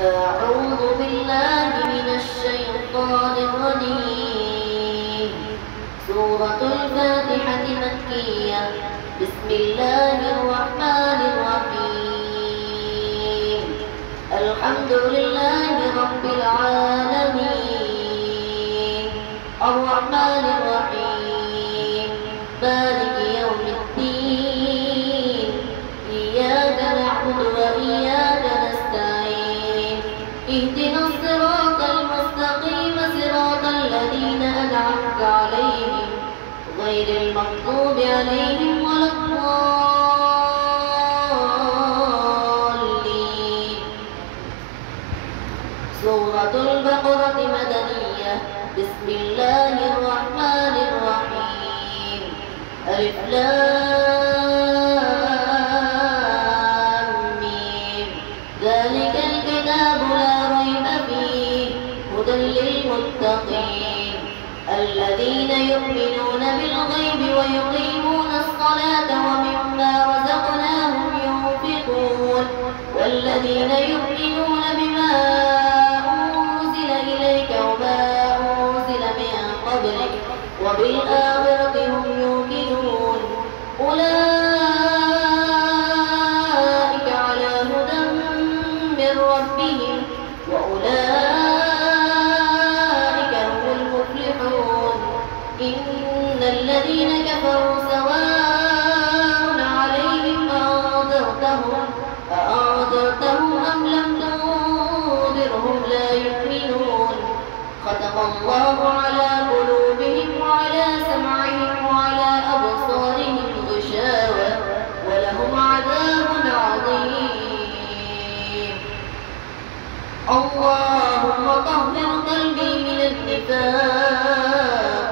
أعوذ بالله من الشيطان الرجيم. سورة الفاتحة مكية. بسم الله الرحمن الرحيم. الحمد لله رب العالمين الرحمن الرحيم مالك يوم الدين. إياك نعبد وإياك نستعين. اهدنا الصراط المستقيم صراط الذين أنعمت عليهم غير المغضوب عليهم ولا الضالين. سورة البقرة مدنية. بسم الله الرحمن الرحيم. ألف لام ميم. ذلك الكتاب لا ريب فيه هدى للمتقين الذين يؤمنون بالغيب ويقيمون الصلاة ومما رزقناهم ينفقون والذين يؤمنون بما أنزل إليك وما أنزل من قبلك وبالآخرة هم يوقنون أولئك على هدى من ربهم وأولئك هم المفلحون. إن الذين كفروا سواء عليهم أأنذرتهم أم لم تنذرهم لا يؤمنون. ختم الله على قلوبهم وعلى سمعهم وعلى أبصارهم غشاوة ولهم عذاب عظيم. اللهم طهر قلبي من النفاق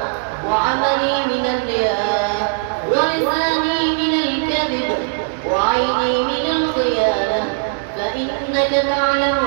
وعملي من الرياء ولساني من الكذب وعيني من الخيانة فإنك تعلم